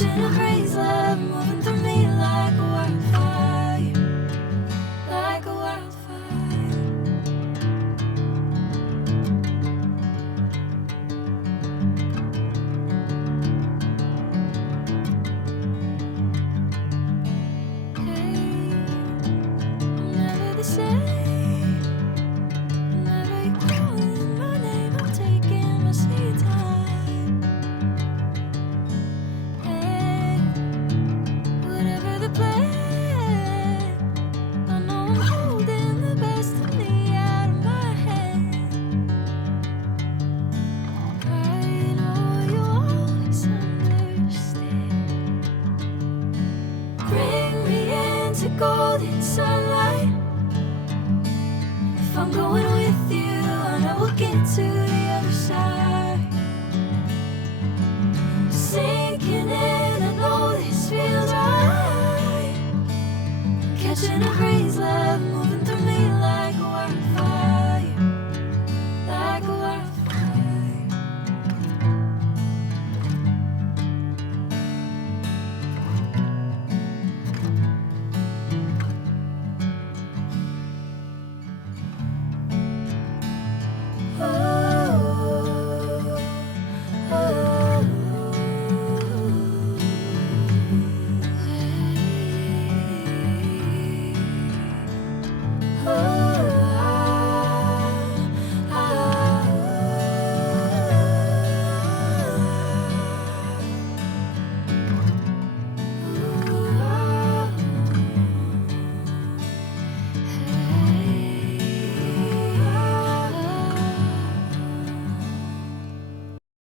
Catching a breeze, love moving through me like a wildfire, like a wildfire. Hey, I'm never the same. Whenever you're calling my name, I'm taking my sweet time. Hey, whatever the plan, I know I'm holding the best of me out of my hand. I know you always understand. Bring me into golden sunlight. If I'm going with you, I know we'll get to the other side. Sinking in